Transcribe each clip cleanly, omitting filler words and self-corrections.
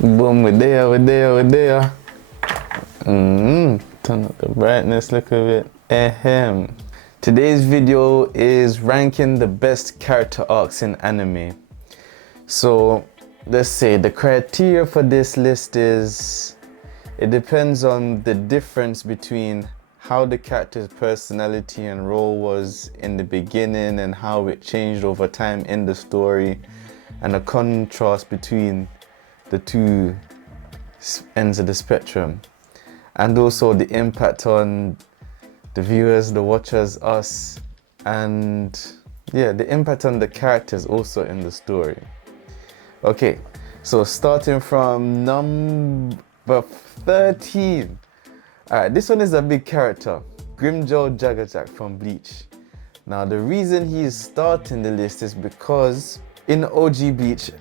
Boom, we're there, we're there, we're there. Turn up the brightness, look at it. Ahem. Today's video is ranking the best character arcs in anime. So, let's say the criteria for this list is, it depends on the difference between how the character's personality and role was in the beginning and how it changed over time in the story, and a contrast between the two ends of the spectrum, and also the impact on the viewers, the watchers, us, and yeah, the impact on the characters also in the story. Okay, so starting from number 13. Alright, this one is a big character, Grimjaw Jagajak from Bleach. Now the reason he is starting the list is because in OG Bleach,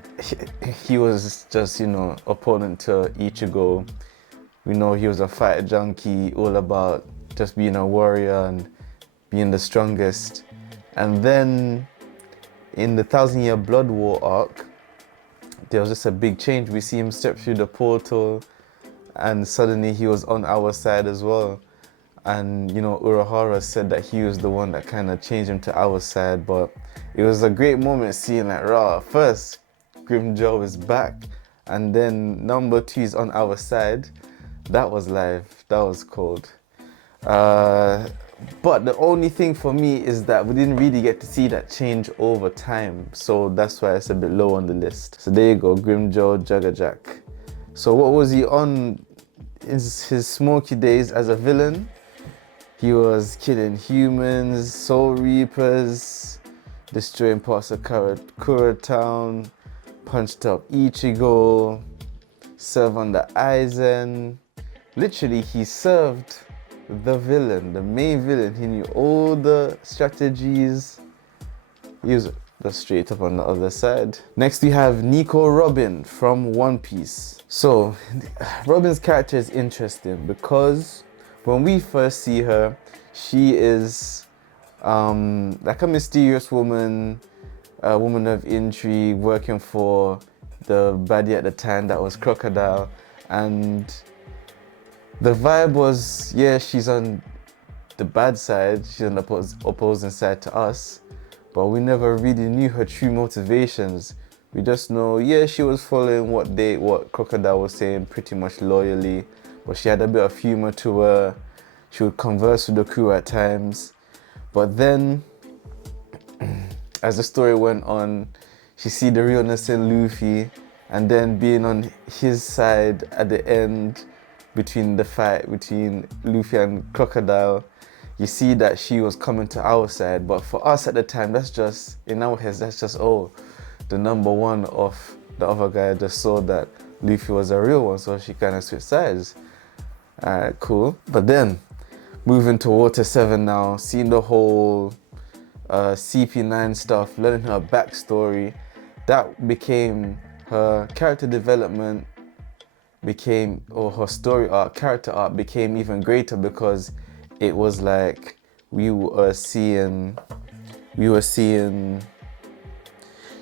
he was just, opponent to Ichigo. We know he was a fighter junkie, all about just being a warrior and being the strongest. And then in the 1,000-Year Blood War arc, there was just a big change. We see him step through the portal and suddenly he was on our side as well. And Urahara said that he was the one that kind of changed him to our side, but it was a great moment seeing that first Grimjaw is back and then number 2 is on our side. That was live, that was cold. But the only thing for me is that we didn't really get to see that change over time, so that's why it's a bit low on the list. So there you go, Grimjaw Jagajak. So what was he on in his smoky days as a villain? He was killing humans, soul reapers, destroying parts of Kura Town, punched up Ichigo, served under Aizen. Literally, he served the villain, the main villain. He knew all the strategies. He was just straight up on the other side. Next we have Nico Robin from One Piece. So, Robin's character is interesting because when we first see her, she is like a mysterious woman, a woman of intrigue, working for the baddie at the time that was Crocodile. And the vibe was, yeah, she's on the bad side, she's on the opposing side to us, but we never really knew her true motivations. We just know, yeah, she was following what Crocodile was saying pretty much loyally, but she had a bit of humor to her. She would converse with the crew at times. But then, as the story went on, she see the realness in Luffy, and then being on his side at the end between the fight between Luffy and Crocodile, you see that she was coming to our side. But for us at the time, that's just, in our heads, that's just, the number one of the other guy just saw that Luffy was a real one, so she kind of switched sides. Alright, cool. But then, moving to Water 7 now, seeing the whole CP9 stuff, learning her backstory, that became her character development or her story arc, character arc became even greater because it was like we were seeing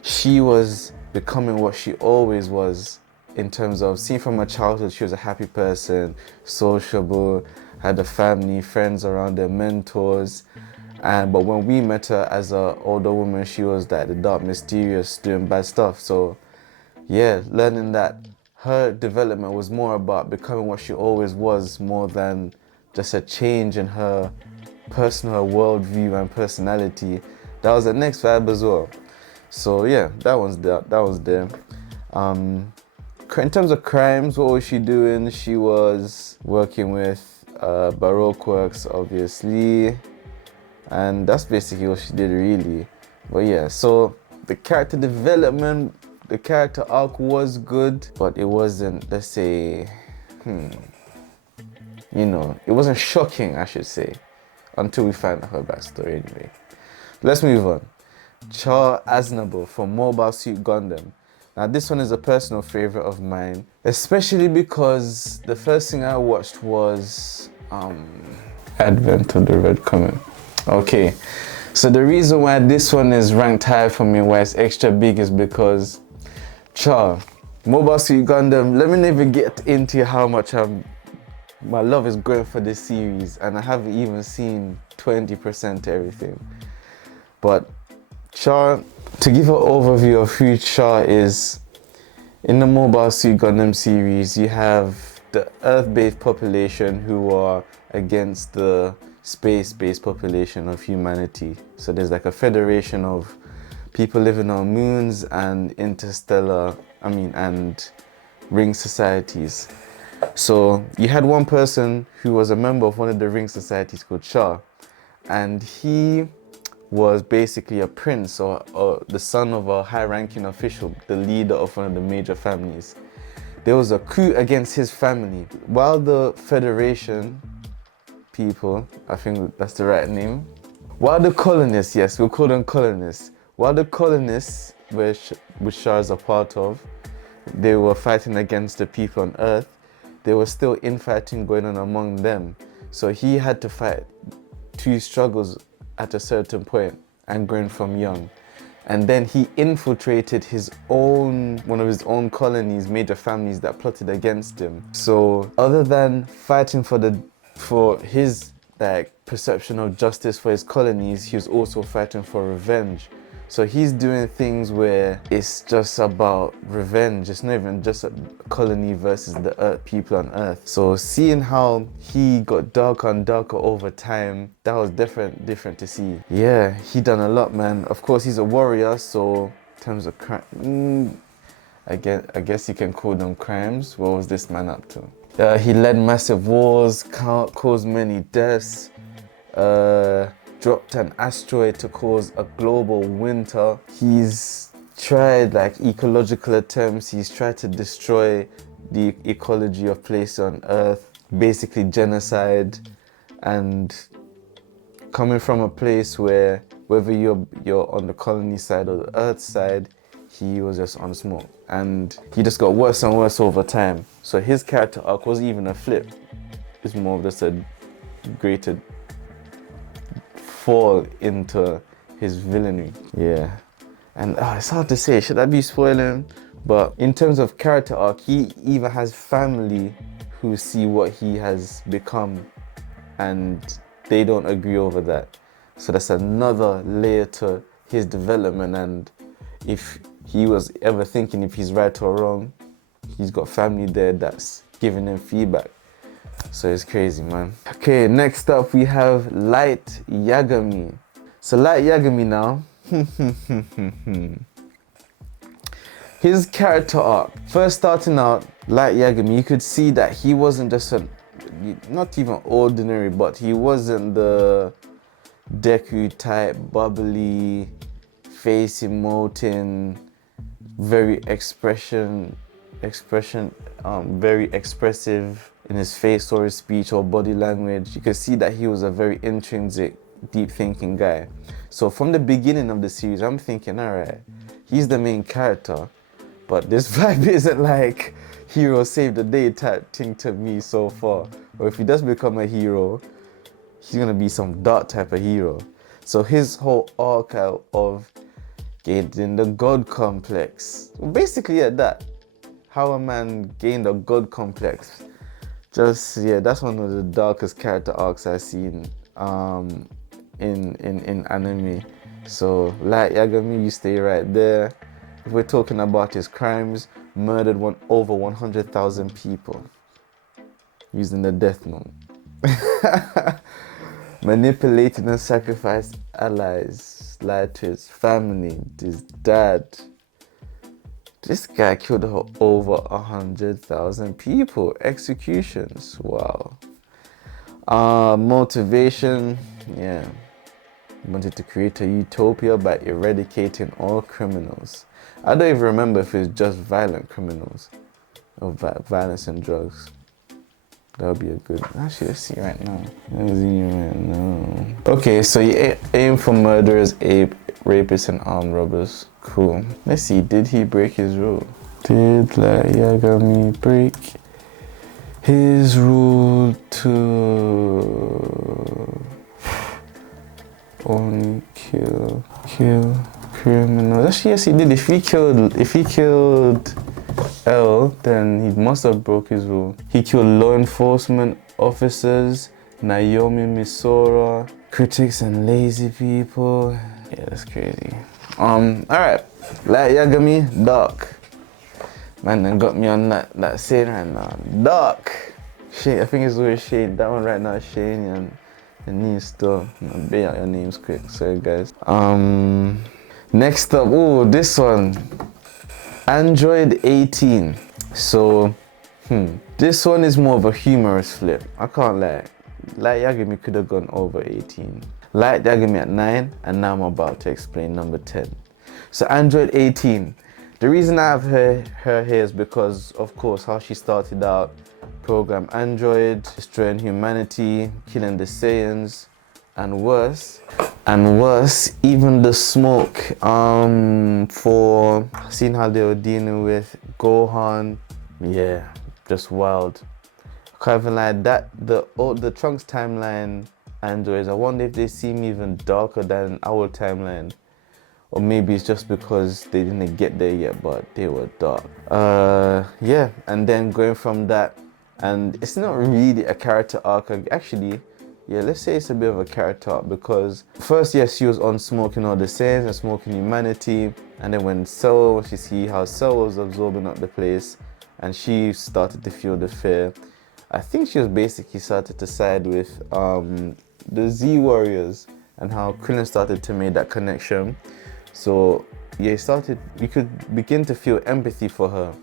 she was becoming what she always was, in terms of seeing from her childhood, she was a happy person, sociable, had a family, friends around her, mentors. But when we met her as an older woman, she was that the dark, mysterious, doing bad stuff. So yeah, learning that her development was more about becoming what she always was, more than just a change in her personal worldview and personality. That was the next vibe as well. So yeah, that was there. In terms of crimes, what was she doing? She was working with Baroque works, obviously, and that's basically what she did, really. But yeah, so the character development, the character arc was good, but it wasn't, let's say, it wasn't shocking, I should say, until we find out her backstory anyway. Let's move on. Char Aznable from Mobile Suit Gundam. Now this one is a personal favorite of mine, especially because the first thing I watched was Advent of the Red Comet. Okay, so the reason why this one is ranked high for me, why it's extra big, is because Char, Mobile Suit Gundam, let me not even get into how much my love is going for this series, and I haven't even seen 20% to everything. But Char, to give an overview of who Char is, in the Mobile Suit Gundam series, you have the Earth-based population who are against the space-based population of humanity. So there's like a federation of people living on moons and and ring societies. So you had one person who was a member of one of the ring societies called Shah, and he was basically a prince or the son of a high-ranking official, the leader of one of the major families. There was a coup against his family. While the Federation people, I think that's the right name, while the colonists, yes, we'll call them colonists, while the colonists, which Shah is a part of, they were fighting against the people on Earth, there was still infighting going on among them. So he had to fight two struggles at a certain point and growing from young. And then he infiltrated one of his own colonies, major families that plotted against him. So other than fighting for his perception of justice for his colonies, he was also fighting for revenge. So he's doing things where it's just about revenge. It's not even just a colony versus the people on Earth. So seeing how he got darker and darker over time, that was different to see. Yeah, he done a lot, man. Of course, he's a warrior, so in terms of crime, I guess you can call them crimes. What was this man up to? He led massive wars, caused many deaths, dropped an asteroid to cause a global winter. He's tried ecological attempts. He's tried to destroy the ecology of places on Earth, basically genocide. And coming from a place where whether you're on the colony side or the Earth side, he was just on smoke. And he just got worse and worse over time. So his character arc wasn't even a flip. It's more of just a greater fall into his villainy. Yeah. And it's hard to say, should I be spoiling? But in terms of character arc, he even has family who see what he has become and they don't agree over that. So that's another layer to his development, and if he was ever thinking if he's right or wrong, he's got family there that's giving him feedback. So it's crazy, man. Okay, next up we have Light Yagami. So Light Yagami now, his character arc. First starting out, Light Yagami, you could see that he wasn't just not even ordinary, but he wasn't the Deku type, bubbly, face emoting, very very expressive in his face or his speech or body language. You could see that he was a very intrinsic, deep thinking guy. So from the beginning of the series, I'm thinking, all right, he's the main character, but this vibe isn't like hero save the day type thing to me so far. Or if he does become a hero, he's gonna be some dark type of hero. So his whole arc out of gaining the god complex, basically that, how a man gained a god complex. Just, yeah, that's one of the darkest character arcs I've seen in anime. So Light Yagami, you stay right there. If we're talking about his crimes, murdered over 100,000 people using the death note. Manipulated and sacrificed allies, lied to his family, his dad. This guy killed over 100,000 people. Executions, wow. Motivation, yeah. Wanted to create a utopia by eradicating all criminals. I don't even remember if it's just violent criminals or violence and drugs. That would be a good. Actually, let's see right now. Okay, so you aim for murderers, rapists, and armed robbers. Cool. Let's see. Did he break his rule? Did Light Yagami break his rule to only kill criminals? Actually, yes, he did. If he killed L, then he must have broke his rule. He killed law enforcement officers, Naomi Misora, critics and lazy people. Yeah, that's crazy. Alright. Light Yagami, dark. Man, then got me on that saying right now. Dark. Shane, I think it's always Shane. That one right now is Shane and the name still. Be out your names quick. Sorry guys. Next up, oh, this one. Android 18. So, this one is more of a humorous flip. I can't lie. Light Yagami could have gone over 18. Light Yagami at 9, and now I'm about to explain number 10. So Android 18. The reason I have her here is because, of course, how she started out, program Android, destroying humanity, killing the Saiyans, and worse, even the smoke, for seeing how they were dealing with Gohan. Yeah, just wild. Can't even lie, that the Trunks timeline androids, I wonder if they seem even darker than our timeline. Or maybe it's just because they didn't get there yet, but they were dark. Yeah, and then going from that, and it's not really a character arc. Actually, yeah, let's say it's a bit of a character arc because first, yes, she was on smoking all the Saiyans and smoking humanity. And then when she see how Cell was absorbing up the place and she started to feel the fear, I think she was basically started to side with the Z Warriors and how Krillin started to make that connection. So yeah, you could begin to feel empathy for her.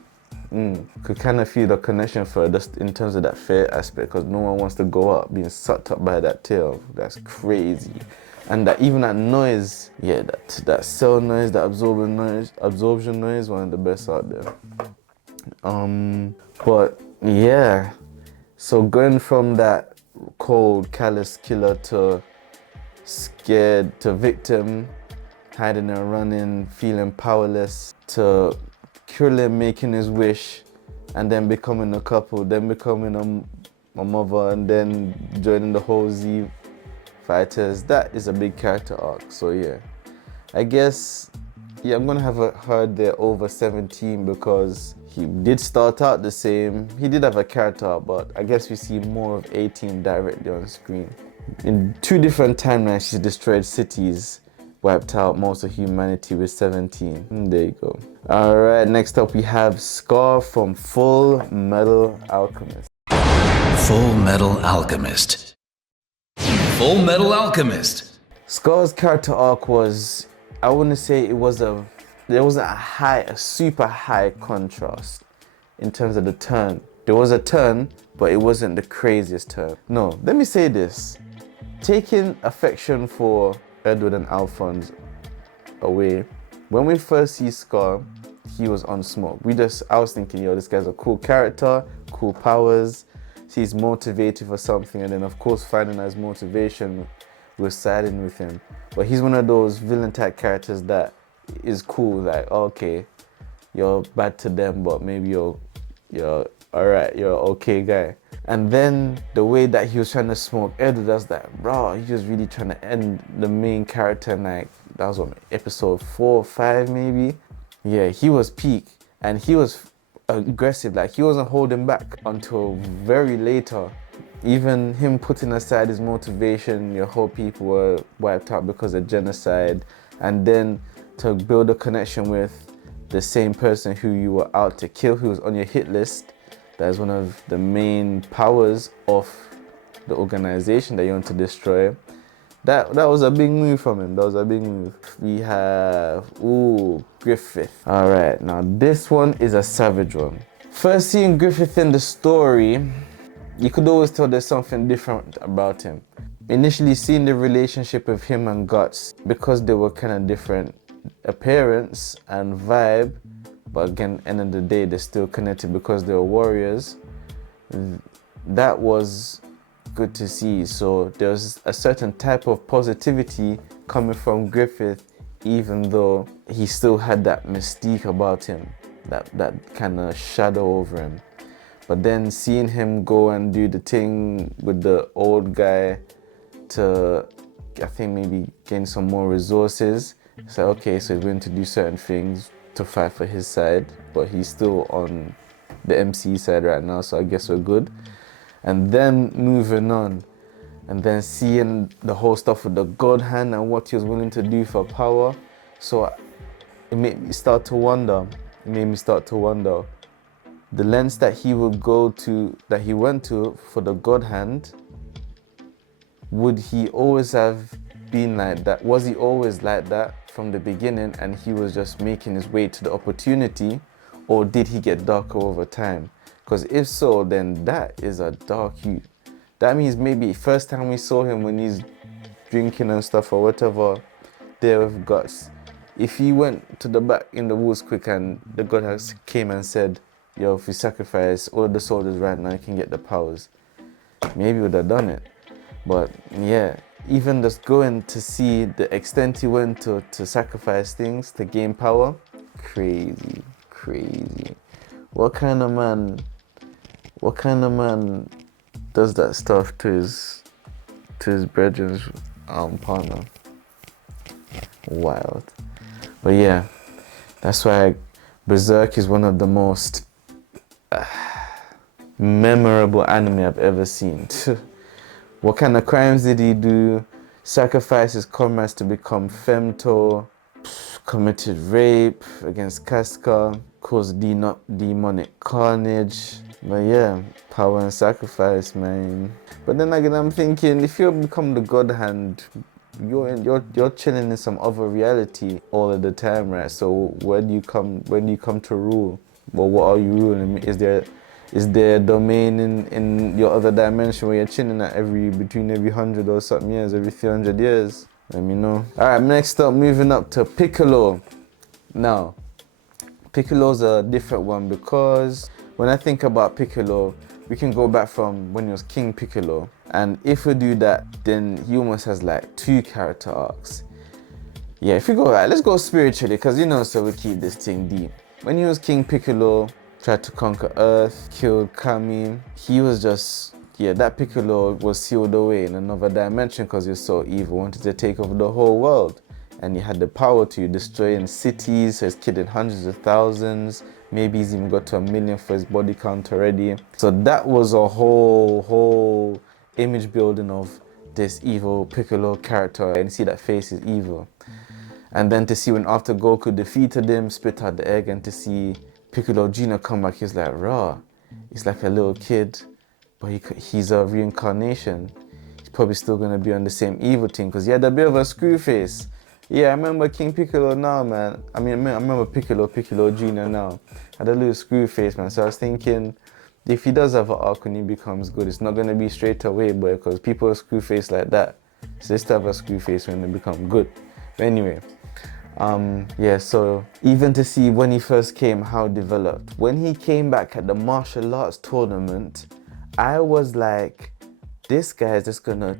Could kind of feel the connection for her just in terms of that fear aspect, because no one wants to go up being sucked up by that tail. That's crazy. And that even that noise, yeah, that cell noise, that absorption noise, one of the best out there. But yeah, so going from that cold, callous killer to scared to victim, hiding and running, feeling powerless, to Krillin making his wish and then becoming a couple, then becoming a mother, and then joining the whole Z fighters. That is a big character arc. So yeah, I guess, yeah, I'm gonna have her there over 17 because he did start out the same. He did have a character arc, but I guess we see more of 18 directly on screen. In 2 different timelines, she's destroyed cities, wiped out most of humanity with 17. There you go. Alright, next up we have Scar from Full Metal Alchemist. Full Metal Alchemist. Full Metal Alchemist. Scar's character arc was, I wouldn't say there wasn't a super high contrast in terms of the turn. There was a turn, but it wasn't the craziest turn. No, let me say this. Taking affection for Edward and Alphonse away, when we first see Scar, he was on smoke. I was thinking, yo, this guy's a cool character, cool powers, he's motivated for something, and then of course finding his motivation, we're siding with him. But he's one of those villain type characters that is cool, like, okay, you're bad to them, but maybe you're alright, you're an okay guy. And then the way that he was trying to smoke Edward, that's that, bro, he was really trying to end the main character, and like, that was on episode 4 or 5 maybe. Yeah, he was peak, and he was aggressive, like he wasn't holding back until very later. Even him putting aside his motivation, your whole people were wiped out because of genocide, and then to build a connection with the same person who you were out to kill, who was on your hit list, that is one of the main powers of the organization that you want to destroy. That was a big move from him. That was a big move. We have, Griffith. All right, now this one is a savage one. First seeing Griffith in the story, you could always tell there's something different about him. Initially seeing the relationship of him and Guts, because they were kind of different appearance and vibe, but again, end of the day, they're still connected because they were warriors. That was good to see. So there's a certain type of positivity coming from Griffith, even though he still had that mystique about him, that kind of shadow over him. But then seeing him go and do the thing with the old guy to, I think, maybe gain some more resources. So okay, so he's going to do certain things. to fight for his side, but he's still on the MC side right now, so I guess we're good. And then moving on, and then seeing the whole stuff with the God hand and what he was willing to do for power. So it made me start to wonder, the lengths that he would go to, that he went to for the God hand, would he always have been like that? Was he always like that from the beginning and he was just making his way to the opportunity, or did he get darker over time? Because if so, then that is a dark hue. That means maybe first time we saw him when he's drinking and stuff or whatever, there with guts. If he went to the back in the woods quick and the God has came and said, yo, if we sacrifice all the soldiers right now, you can get the powers, maybe would have done it. But yeah, even just going to see the extent he went to sacrifice things to gain power, crazy. What kind of man does that stuff to his brethren's partner? Wild. But yeah, that's why Berserk is one of the most memorable anime I've ever seen. What kind of crimes did he do? Sacrificed his comrades to become femto, committed rape against Casca, caused demonic carnage. But yeah, power and sacrifice, man. But then again, I'm thinking, if you become the God hand, you're chilling in some other reality all of the time, right? So when you come to rule, well, what are you ruling? Is there a domain in your other dimension where you're chilling at between every 100 or something years, every 300 years? Let me know. Alright, next up, moving up to Piccolo. Now, Piccolo's a different one because when I think about Piccolo, we can go back from when he was King Piccolo. And if we do that, then he almost has like 2 character arcs. Yeah, if we go, right, let's go spiritually, because so we keep this thing deep. When he was King Piccolo, tried to conquer Earth, killed Kami, he was just, that Piccolo was sealed away in another dimension because he was so evil, wanted to take over the whole world. And he had the power to destroying cities, so he's killing hundreds of thousands, maybe he's even got to 1 million for his body count already. So that was a whole image building of this evil Piccolo character, and see that face is evil. And then to see when after Goku defeated him, spit out the egg, and to see Piccolo Jr. come back, he's like, raw. He's like a little kid, but he's a reincarnation. He's probably still gonna be on the same evil thing, because he had a bit of a screw face. Yeah, I remember King Piccolo now, man. I remember Piccolo Jr. now. Had a little screw face, man. So I was thinking, if he does have an arc when he becomes good, it's not gonna be straight away, boy, because people are screw face like that. So they still have a screw face when they become good. But anyway, yeah, so even to see when he first came, how developed. When he came back at the martial arts tournament, I was like, this guy is just gonna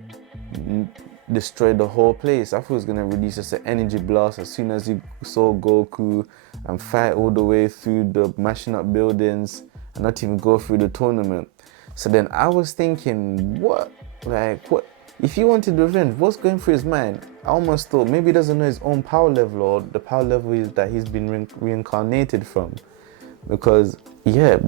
destroy the whole place. I thought he was gonna release just an energy blast as soon as he saw Goku and fight all the way through the mashing up buildings and not even go through the tournament. So then I was thinking, what? If he wanted revenge, what's going through his mind? I almost thought maybe he doesn't know his own power level, or the power level that he's been reincarnated from. Because, yeah,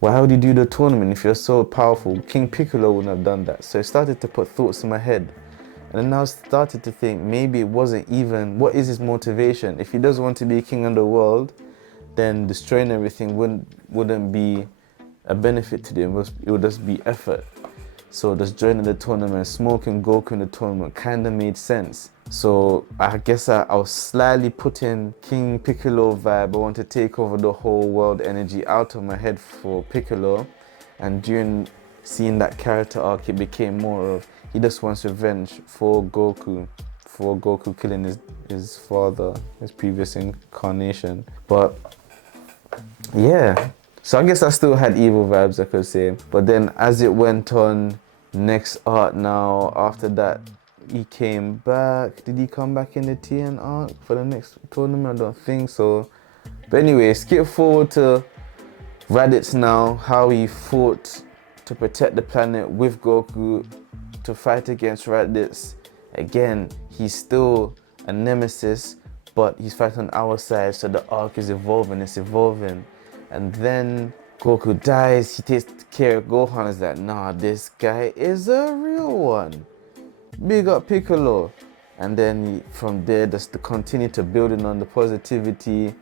well, how would you do the tournament if you're so powerful? King Piccolo wouldn't have done that. So it started to put thoughts in my head. And then I started to think, maybe it wasn't even, what is his motivation? If he does want to be king of the world, then destroying everything wouldn't be a benefit to them. It would just be effort. So just joining the tournament, smoking Goku in the tournament kind of made sense. So I guess I was slightly putting King Piccolo vibe. I want to take over the whole world energy out of my head for Piccolo. And during seeing that character arc, it became more of, he just wants revenge for Goku killing his father, his previous incarnation. But yeah, so I guess I still had evil vibes, I could say. But then as it went on, next arc now, after that, he came back. Did he come back in the TN arc for the next tournament? I don't think so. But anyway, skip forward to Raditz now, how he fought to protect the planet with Goku to fight against Raditz. Again, he's still a nemesis, but he's fighting on our side, so the arc is evolving, it's evolving. And then Goku dies, he takes care of Gohan, is like, nah, this guy is a real one. Big up Piccolo. And then from there, just to continue to building on the positivity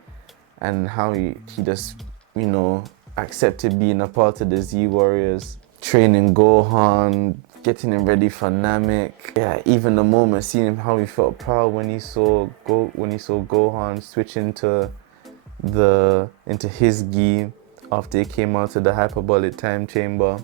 and how he just, you know, accepted being a part of the Z Warriors, training Gohan, getting him ready for Namek. Yeah, even the moment seeing him, how he felt proud when he saw Gohan switch into his gi after he came out of the hyperbolic time chamber.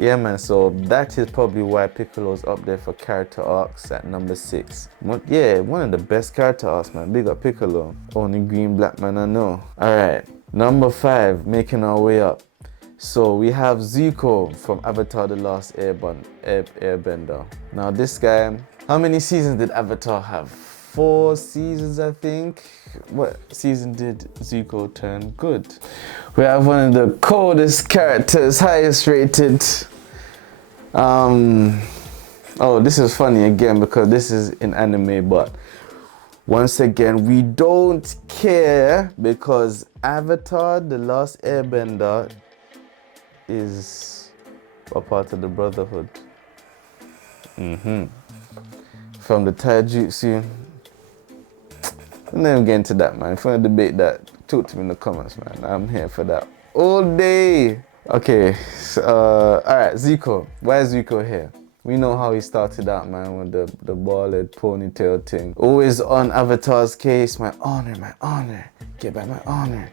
Yeah, man, so that is probably why Piccolo's up there for character arcs at number 6. Yeah, one of the best character arcs, man. Big up Piccolo. Only green black man I know. Alright, number 5, making our way up. So we have Zuko from Avatar The Last Airbender. Now this guy, how many seasons did Avatar have? 4 seasons, I think. What season did Zuko turn good? We have one of the coldest characters, highest rated. Oh, this is funny again because this is in anime, but once again, we don't care because Avatar The Last Airbender is a part of the Brotherhood. From the taijutsu. I'm never get into that, man. If you want to debate that, talk to me in the comments, man. I'm here for that all day. Okay, so, alright, Zuko. Why is Zuko here? We know how he started out, man, with the bald ponytail thing. Always on Avatar's case, my honor, get back my honor.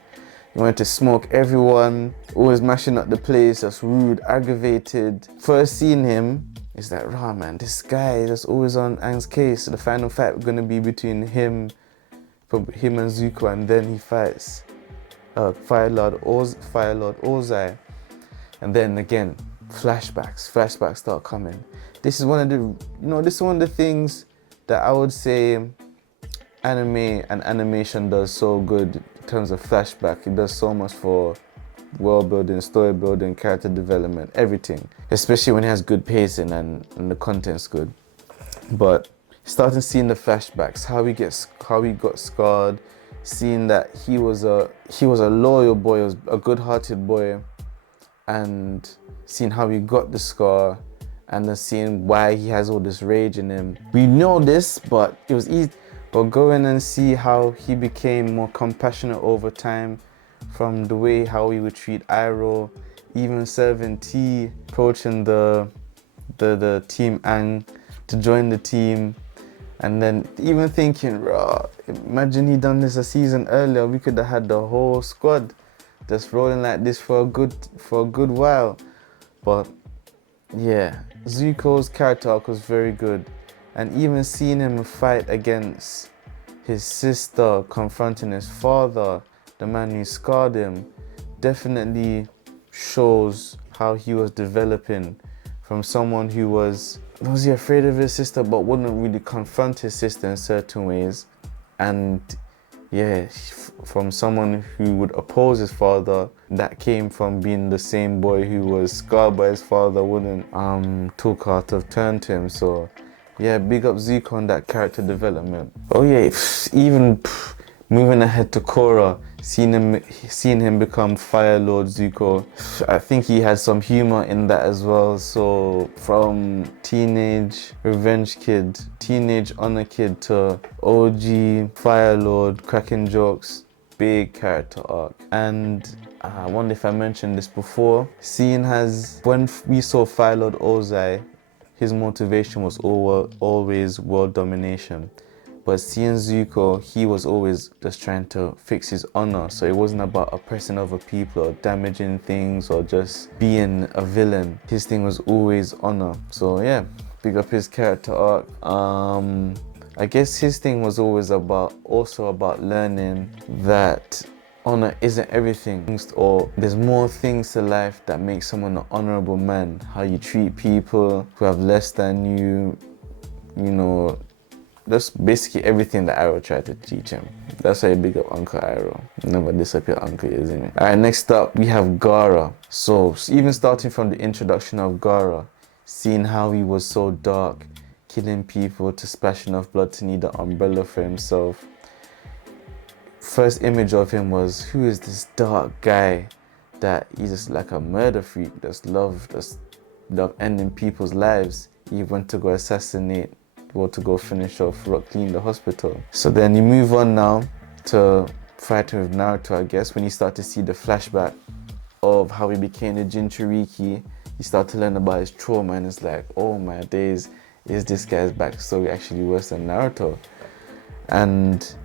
He wanted to smoke everyone, always mashing up the place, just rude, aggravated. First seeing him, it's like, rah, man, this guy is always on Aang's case. So the final fight gonna be between him and Zuko, and then he fights Fire Lord Ozai. And then again, flashbacks start coming. This is one of the things that I would say anime and animation does so good in terms of flashback. It does so much for world building, story building, character development, everything. Especially when it has good pacing and the content's good. But starting seeing the flashbacks, how he got scarred, seeing that he was a loyal boy, was a good-hearted boy, and seeing how he got the scar, and then seeing why he has all this rage in him. We know this, but it was easy. But go in and see how he became more compassionate over time, from the way how he would treat Iroh, even serving tea, approaching the team Aang to join the team. And then even thinking, raw, imagine he done this a season earlier, we could have had the whole squad just rolling like this for a good while. But yeah, Zuko's character arc was very good. And even seeing him fight against his sister, confronting his father, the man who scarred him, definitely shows how he was developing from someone who was he afraid of his sister but wouldn't really confront his sister in certain ways, and yeah, from someone who would oppose his father, that came from being the same boy who was scarred by his father, wouldn't talk out of turn to him. So yeah, big up Zuko on that character development. Oh yeah, even moving ahead to Korra, seeing him become Fire Lord Zuko, I think he had some humor in that as well. So from teenage revenge kid, teenage honor kid to OG Fire Lord, cracking jokes, big character arc. And I wonder if I mentioned this before, seeing as when we saw Fire Lord Ozai, his motivation was always world domination. But seeing Zuko, he was always just trying to fix his honor. So it wasn't about oppressing other people or damaging things or just being a villain. His thing was always honor. So yeah, big up his character arc. I guess his thing was always also about learning that honor isn't everything, or there's more things to life that make someone an honorable man. How you treat people who have less than you, you know, that's basically everything that Iroh tried to teach him. That's why I big up Uncle Iroh. Never disappear Uncle, isn't it? Alright, next up we have Gaara. So even starting from the introduction of Gaara, seeing how he was so dark, killing people to splash enough blood to need an umbrella for himself. first image of him was, who is this dark guy that he's just like a murder freak, just love ending people's lives. He went to go assassinate, or to go finish off Rock Lee in the hospital. So then you move on now to fighting with Naruto, I guess, when you start to see the flashback of how he became the Jinchuriki. You start to learn about his trauma, and it's like, oh my days, is this guy's backstory actually worse than Naruto? And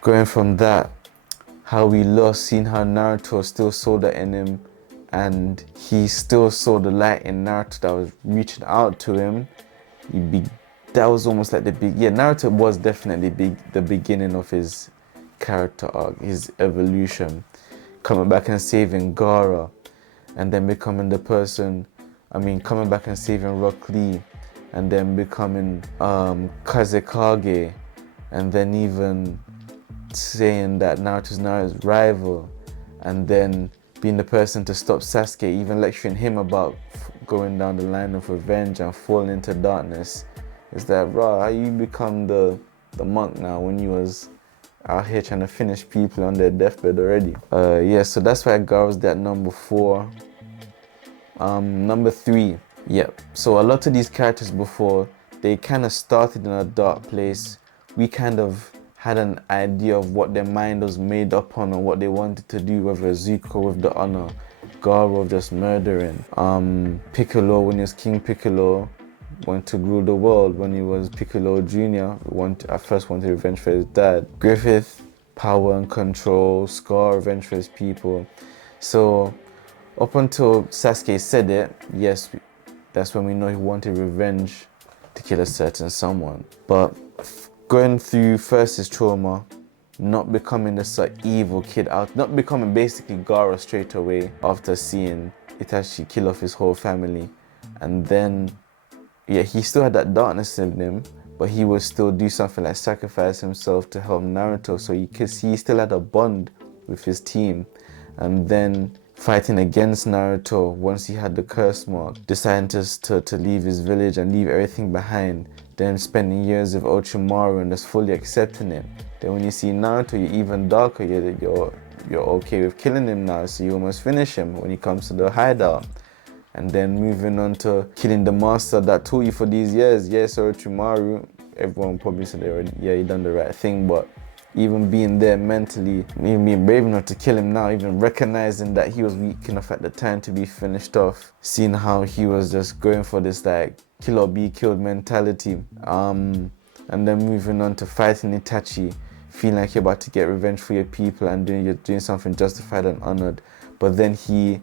going from that, how we lost, seeing how Naruto still saw that in him, and he still saw the light in Naruto that was reaching out to him. That was almost like Naruto was definitely the beginning of his character arc, his evolution, coming back and saving Gaara, and then becoming coming back and saving Rock Lee, and then becoming Kazekage, and then even saying that Naruto's now his rival, and then being the person to stop Sasuke, even lecturing him about going down the line of revenge and falling into darkness. Is that, bro, how you become the monk now when you was out here trying to finish people on their deathbed already? So that's why Gaara's that number 4. Number 3, so a lot of these characters before, they kind of started in a dark place. We kind of had an idea of what their mind was made up on and what they wanted to do, whether Zuko with the honor, Gaara of just murdering, Piccolo when he was King Piccolo, wanted to rule the world. When he was Piccolo Jr., at first wanted revenge for his dad. Griffith, power and control. Scar, revenge for his people. So up until Sasuke said it, yes, that's when we know he wanted revenge to kill a certain someone. But going through first his trauma, not becoming this evil kid not becoming basically Gaara straight away after seeing Itachi kill off his whole family, and then he still had that darkness in him, but he would still do something like sacrifice himself to help Naruto, so he still had a bond with his team. And then fighting against Naruto once he had the curse mark, deciding to leave his village and leave everything behind, then spending years with Orochimaru and just fully accepting it. Then when you see Naruto, you're even darker, you're okay with killing him now, so you almost finish him when he comes to the hideout. And then moving on to killing the master that taught you for these years. Yes, Orochimaru, everyone probably said he done the right thing, but even being there mentally, even being brave enough to kill him now, even recognizing that he was weak enough at the time to be finished off, seeing how he was just going for this like kill or be killed mentality, and then moving on to fighting Itachi, feeling like you're about to get revenge for your people and you're doing something justified and honored, but then he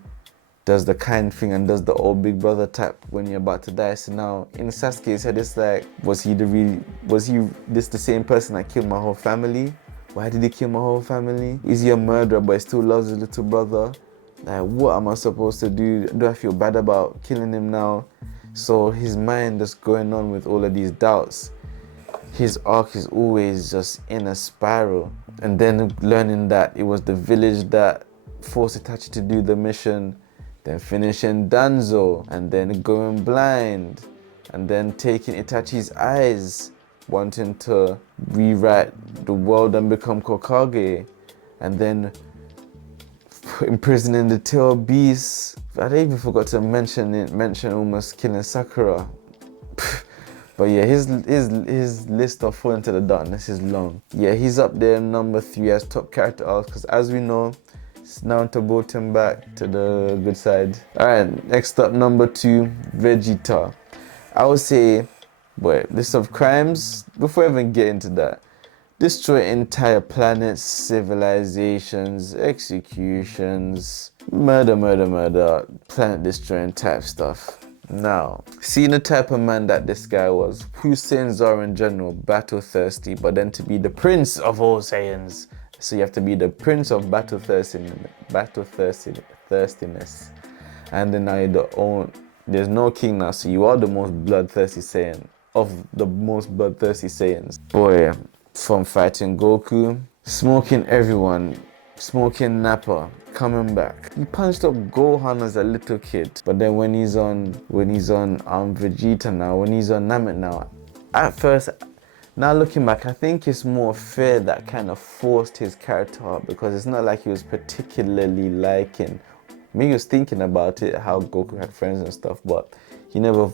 does the kind thing and does the old big brother type when you're about to die. So now in Sasuke's head, it's like, was he the same person that killed my whole family? Why did he kill my whole family? Is he a murderer but he still loves his little brother? Like, what am I supposed to do? Do I feel bad about killing him now? So his mind just going on with all of these doubts. His arc is always just in a spiral. And then learning that it was the village that forced Itachi to do the mission, then finishing Danzo, and then going blind, and then taking Itachi's eyes, wanting to rewrite the world and become Hokage, and then imprisoning the tail beasts. I even forgot to mention almost killing Sakura. But yeah, his list of falling to the darkness is long. Yeah, he's up there number 3 as top character arcs, because as we know, Naruto brought him back to the good side. Alright, next up, number 2, Vegeta. I would say, list of crimes, before I even get into that, destroy entire planets, civilizations, executions, murder, planet destroying type stuff. Now, seeing the type of man that this guy was, who Saiyans are in general, battle thirsty, but then to be the prince of all Saiyans, so you have to be the prince of battle thirstiness. And then now there's no king now, so you are the most bloodthirsty Saiyan of the most bloodthirsty Saiyans. Boy, from fighting Goku, smoking everyone, smoking Nappa, coming back. He punched up Gohan as a little kid, but then when he's on Vegeta now, when he's on Namek now, at first Now looking back, I think it's more Fear that kind of forced his character up, because it's not like he was particularly liking. Maybe he was thinking about it, how Goku had friends and stuff, but he never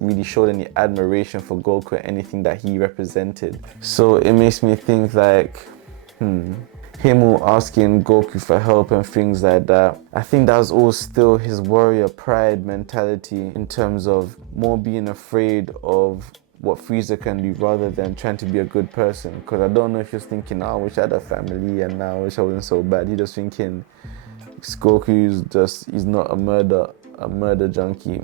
really showed any admiration for Goku or anything that he represented. So it makes me think like, him all asking Goku for help and things like that. I think that was all still his warrior pride mentality, in terms of more being afraid of what Frieza can do rather than trying to be a good person. Because I don't know if he was thinking, oh, I wish I had a family and now I wish I wasn't so bad. He just thinking he's not a murder junkie.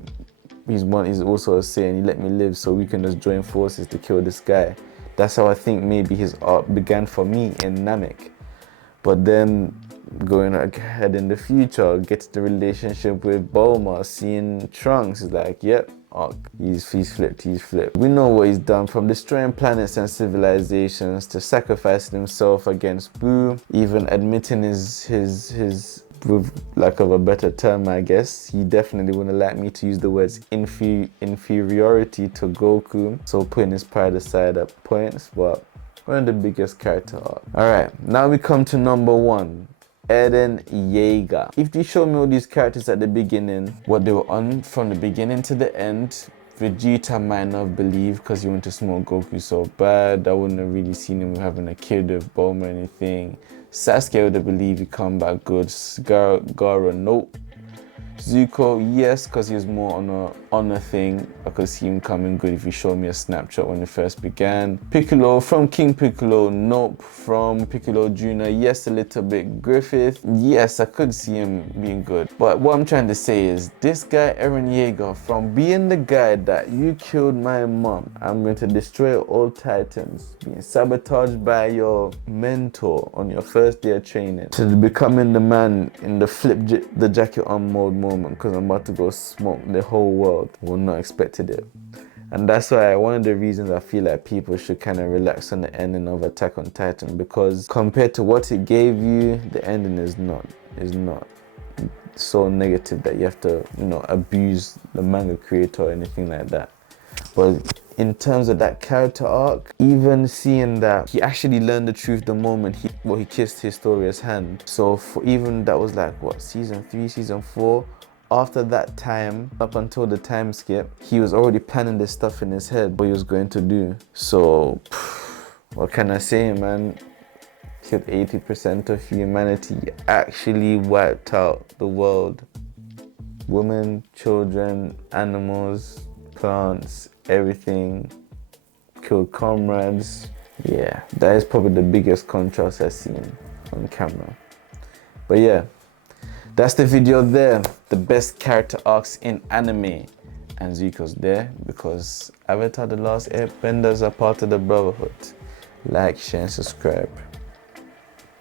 He's also a Saiyan. He let me live so we can just join forces to kill this guy. That's how I think maybe his arc began for me in Namek. But then going ahead in the future, get to the relationship with Bulma, seeing Trunks, is like, yep, arc. He's flipped. We know what he's done, from destroying planets and civilizations to sacrificing himself against Boo, even admitting his with lack of a better term, I guess, he definitely wouldn't like me to use the words inferiority to Goku, so putting his pride aside at points, but one of the biggest character arcs. Alright, now we come to number 1, Eren Yeager. If you show me all these characters at the beginning, what they were on from the beginning to the end, Vegeta might not believe because he wanted to smoke Goku so bad. I wouldn't have really seen him having a kid with Bulma or anything. Sasuke would have believed he'd come back good. Gaara, nope. Zuko, yes, because he was more on a honor thing. I could see him coming good if you showed me a snapshot when it first began. Piccolo, from King Piccolo, nope. From Piccolo Jr., yes, a little bit. Griffith, yes, I could see him being good. But what I'm trying to say is, this guy, Eren Yeager, from being the guy that you killed my mom, I'm going to destroy all Titans, being sabotaged by your mentor on your first day of training, to becoming the man in the flip the jacket on mode moment, because I'm about to go smoke the whole world. Well, not expected it. And that's why one of the reasons I feel like people should kind of relax on the ending of Attack on Titan, because compared to what it gave you, the ending is not so negative that you have to, abuse the manga creator or anything like that. But in terms of that character arc, even seeing that he actually learned the truth the moment he kissed Historia's hand. So for even that was like, what, season 3, season 4? After that time, up until the time skip, he was already planning this stuff in his head, what he was going to do. So, what can I say, man? Killed 80% of humanity, actually wiped out the world. Women, children, animals, plants, everything. Killed comrades. Yeah, that is probably the biggest contrast I've seen on camera. But yeah, that's the video there. The best character arcs in anime. And Zuko's there because Avatar: The Last Airbenders are part of the Brotherhood. Like, share, and subscribe.